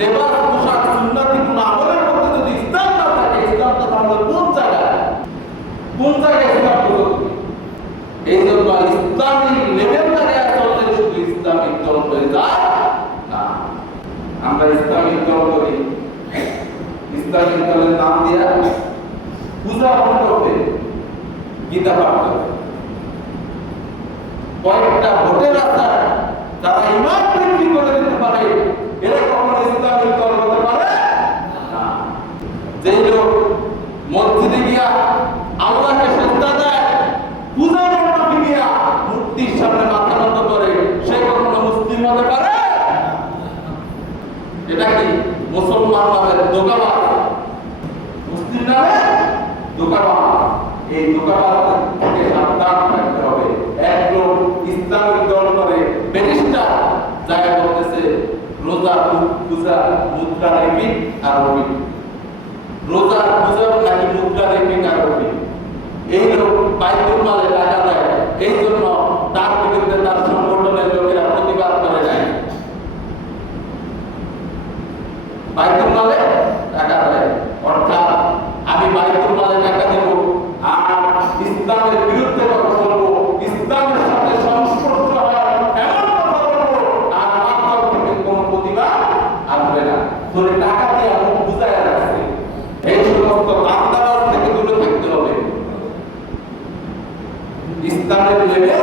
লেবাস পোশাক সুন্নতি কোন আমলের মধ্যে যদি ইসলাম না থাকে, ইসলামটা তাহলে কোন জায়গায় ইসলাম প্রযোজ্য? এই জন্য ইসলামী লেভেলটাকে চলতে শুধু ইসলামিক দল হয়ে যায় না। আমরা ইসলামিক দল করি, ইসলামিক দলের নাম দিয়া পূজা মণ্ডপে গীতা পাঠ করে, কয়েকটা ভোটের আশা যারা ইমান বৃদ্ধি করে দিতে পারে, এরা কখনো ইসলামিক দল হতে পারে না। যে লোক মসজিদে গিয়া আল্লাহকে সেজদা দেয়, পূজা মণ্ডপে গিয়া মূর্তির সামনে মাথা নত করে, সে কখনো মুসলিম হতে পারে? এটা কি মুসলমান নামের দোকাবাজ, মুসলিম নামে দোকাবাজ। এই দোকাবাজ থেকে সাবধান থাকতে হবে। এক লোক ইসলামিক দল করে ব্যারিস্টার জায়গা বলতেছে রোজা পূজা মুদ্রা রিপিট আর রবি, রোজা পূজা নাকি মুদ্রা রিপিট আর রবি। এই লোক বাইতুল মালে টাকা দেয়, এই জন্য তার বিরুদ্ধে তার সংগঠনের লোকেরা প্রতিবাদ করে যায়। বাইতুল মালে টাকা দেয়, অর্থাৎ আমি বাইতুল মালে টাকা দেব আর ইসলামের বিরুদ্ধে কথা বলবো, ইসলামের সাথে সংস্পর্শ হওয়ার এমন কথা বলবো, আর আমার থেকে কোনো প্রতিবাদ আসবে না। ধরে টাকা দিয়ে মুখ বুঝায় রাখছে। এই সমস্ত দান্দাবাজ থেকে দূরে থাকতে হবে। ইসলামের লেভেল